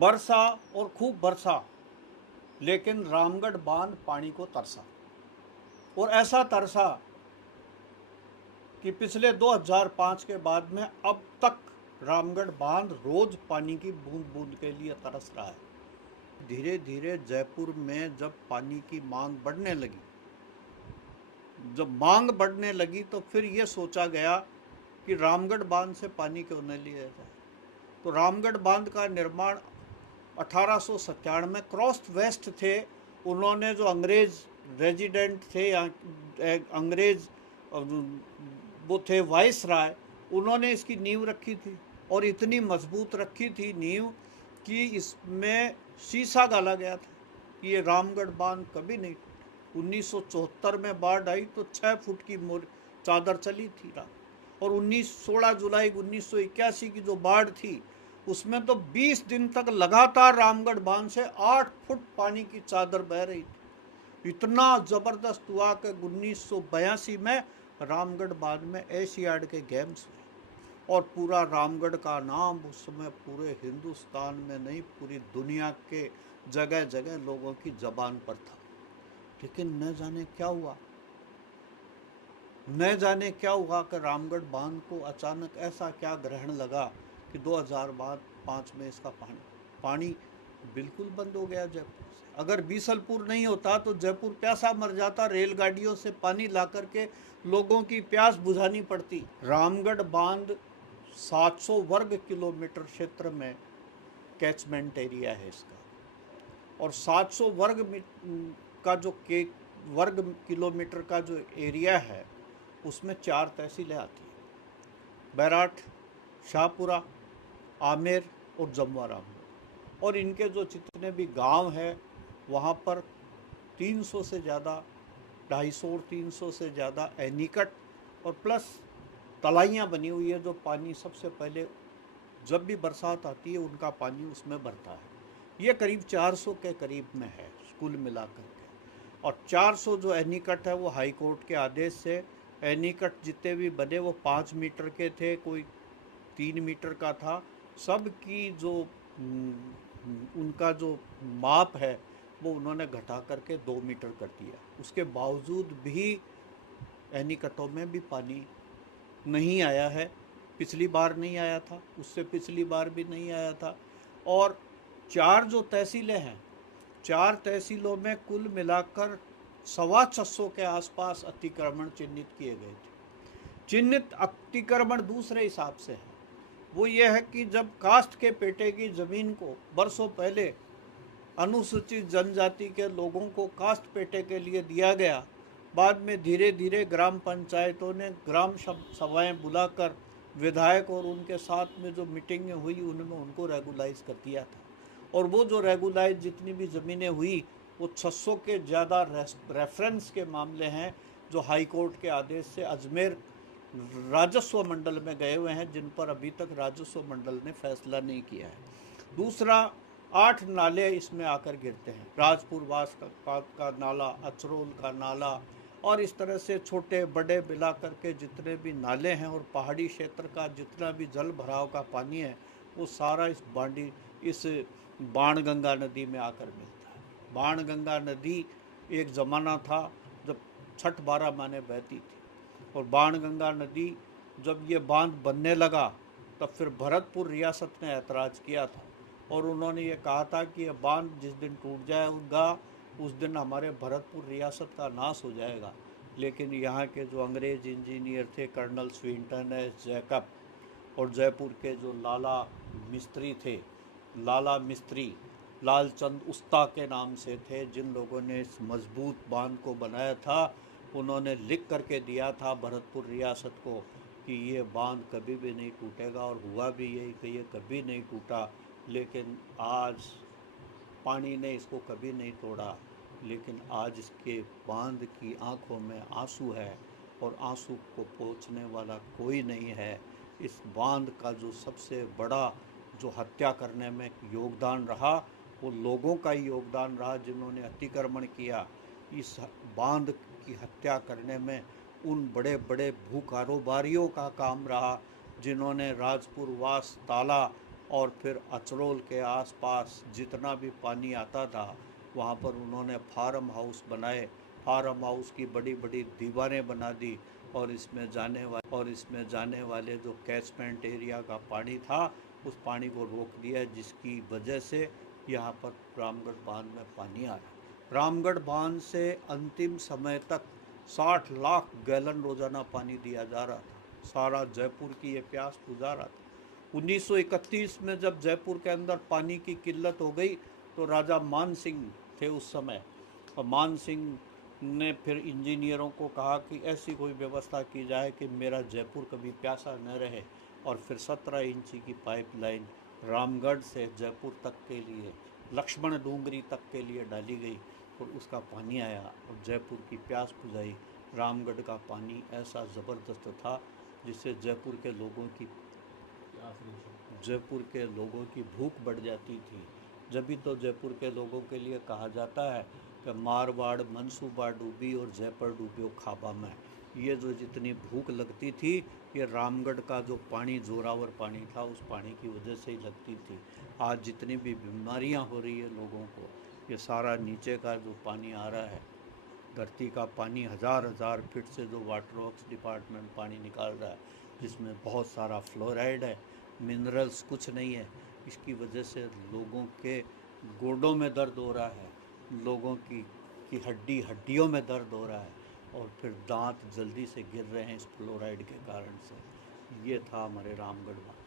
बरसा और खूब बरसा, लेकिन रामगढ़ बांध पानी को तरसा। और ऐसा तरसा कि पिछले 2005 के बाद में अब तक रामगढ़ बांध रोज पानी की बूंद बूंद के लिए तरस रहा है। धीरे धीरे जयपुर में जब पानी की मांग बढ़ने लगी, तो फिर ये सोचा गया कि रामगढ़ बांध से पानी क्यों न लिया जाए। तो रामगढ़ बांध का निर्माण 1897 में क्रॉस वेस्ट थे, उन्होंने जो अंग्रेज रेजिडेंट थे या अंग्रेज वो थे वाइस राय, उन्होंने इसकी नींव रखी थी और इतनी मजबूत रखी थी नींव कि इसमें शीशा डाला गया था कि ये रामगढ़ बांध कभी नहीं। 1974 में बाढ़ आई तो 6 फुट की चादर चली थी और 16 जुलाई 1981 की जो बाढ़ थी उसमें तो 20 दिन तक लगातार रामगढ़ बांध से 8 फुट पानी की चादर बह रही थी। इतना जबरदस्त हुआ कि 1982 में रामगढ़ बांध में एशियाड के गेम्स हुए और पूरा रामगढ़ का नाम उस समय पूरे हिंदुस्तान में नहीं पूरी दुनिया के जगह जगह लोगों की जबान पर था। लेकिन न जाने क्या हुआ कि रामगढ़ बांध को अचानक ऐसा क्या ग्रहण लगा कि 2005 में इसका पानी बिल्कुल बंद हो गया जयपुर से। अगर बीसलपुर नहीं होता तो जयपुर प्यासा मर जाता, रेलगाड़ियों से पानी ला करके लोगों की प्यास बुझानी पड़ती। रामगढ़ बांध 700 वर्ग किलोमीटर क्षेत्र में कैचमेंट एरिया है इसका, और 700 वर्ग किलोमीटर का जो एरिया है उसमें 4 तहसीलें आती हैं, बैराठ, शाहपुरा, आमेर और जमवाराम। और इनके जो जितने भी गांव हैं वहाँ पर 300 से ज़्यादा, 250 और 300 से ज़्यादा एनीकट और प्लस तलाइयाँ बनी हुई है जो पानी सबसे पहले जब भी बरसात आती है उनका पानी उसमें भरता है। ये करीब 400 के करीब में है कुल मिलाकर के। और 400 जो एनीकट है वो हाई कोर्ट के आदेश से, एनीकट जितने भी बने वो 5 मीटर के थे, कोई 3 मीटर का था। सब की जो उनका जो माप है वो उन्होंने घटा करके 2 मीटर कर दिया। उसके बावजूद भी एनीकटों में भी पानी नहीं आया है। पिछली बार नहीं आया था, उससे पिछली बार भी नहीं आया था। और 4 जो तहसीलें हैं, 4 तहसीलों में कुल मिलाकर 625 के आसपास अतिक्रमण चिन्हित किए गए थे। चिन्हित अतिक्रमण दूसरे हिसाब से है, वो ये है कि जब कास्ट के पेटे की ज़मीन को बरसों पहले अनुसूचित जनजाति के लोगों को कास्ट पेटे के लिए दिया गया, बाद में धीरे धीरे ग्राम पंचायतों ने ग्राम सभाएं बुलाकर विधायक और उनके साथ में जो मीटिंगें हुई उनमें उनको रेगुलाइज कर दिया था। और वो जो रेगुलाइज जितनी भी ज़मीनें हुई वो 600 के ज़्यादा रेफरेंस के मामले हैं जो हाई कोर्ट के आदेश से अजमेर राजस्व मंडल में गए हुए हैं, जिन पर अभी तक राजस्व मंडल ने फैसला नहीं किया है। दूसरा, 8 नाले इसमें आकर गिरते हैं, राजपुर वास का नाला, अचरोल का नाला, और इस तरह से छोटे बड़े मिला करके जितने भी नाले हैं और पहाड़ी क्षेत्र का जितना भी जल भराव का पानी है वो सारा इस बाणगंगा नदी में आकर मिलता है। बाणगंगा नदी एक ज़माना था जब छठ 12 माने बहती थी, और बाणगंगा नदी जब ये बांध बनने लगा तब फिर भरतपुर रियासत ने ऐतराज़ किया था और उन्होंने ये कहा था कि ये बांध जिस दिन टूट जाएगा उस दिन हमारे भरतपुर रियासत का नाश हो जाएगा। लेकिन यहाँ के जो अंग्रेज इंजीनियर थे, कर्नल स्विंटन एस जैकब, और जयपुर के जो लाला मिस्त्री लालचंद उस्ता के नाम से थे, जिन लोगों ने इस मजबूत बांध को बनाया था, उन्होंने लिख करके दिया था भरतपुर रियासत को कि ये बांध कभी भी नहीं टूटेगा, और हुआ भी यही कि ये कभी नहीं टूटा। लेकिन आज पानी ने इसको कभी नहीं तोड़ा, लेकिन आज इसके बांध की आंखों में आंसू है और आंसू को पोंछने वाला कोई नहीं है। इस बांध का जो सबसे बड़ा जो हत्या करने में योगदान रहा वो लोगों का ही योगदान रहा जिन्होंने अतिक्रमण किया। इस बांध की हत्या करने में उन बड़े बड़े भू कारोबारियों का काम रहा जिन्होंने राजपुर वास ताला और फिर अचरोल के आसपास जितना भी पानी आता था वहाँ पर उन्होंने फार्म हाउस बनाए। फार्म हाउस की बड़ी बड़ी दीवारें बना दी और इसमें जाने वाले जो कैचमेंट एरिया का पानी था उस पानी को रोक दिया, जिसकी वजह से यहाँ पर रामगढ़ बांध में पानी आया। रामगढ़ बांध से अंतिम समय तक 60 लाख गैलन रोजाना पानी दिया जा रहा था। सारा जयपुर की ये प्यास बुझा रहा था। 1931 में जब जयपुर के अंदर पानी की किल्लत हो गई तो राजा मान सिंह थे उस समय, और मान सिंह ने फिर इंजीनियरों को कहा कि ऐसी कोई व्यवस्था की जाए कि मेरा जयपुर कभी प्यासा न रहे, और फिर 17 इंची की पाइपलाइन रामगढ़ से जयपुर तक के लिए, लक्ष्मण डूंगरी तक के लिए डाली गई और उसका पानी आया और जयपुर की प्यास बुझाई। रामगढ़ का पानी ऐसा ज़बरदस्त था जिससे जयपुर के लोगों की भूख बढ़ जाती थी। जब भी तो जयपुर के लोगों के लिए कहा जाता है कि मारवाड़ मनसूबा डूबी और जयपुर डूबियो खाबा में। ये जो जितनी भूख लगती थी ये रामगढ़ का जो पानी, जोरावर पानी था, उस पानी की वजह से ही लगती थी। आज जितनी भी बीमारियां हो रही है लोगों को, ये सारा नीचे का जो पानी आ रहा है, धरती का पानी, हज़ार हज़ार फीट से जो वाटर वर्क्स डिपार्टमेंट पानी निकाल रहा है, जिसमें बहुत सारा फ्लोराइड है, मिनरल्स कुछ नहीं है। इसकी वजह से लोगों के गोडों में दर्द हो रहा है, लोगों की हड्डियों में दर्द हो रहा है, और फिर दांत जल्दी से गिर रहे हैं इस फ्लोराइड के कारण से। ये था हमारे रामगढ़ में।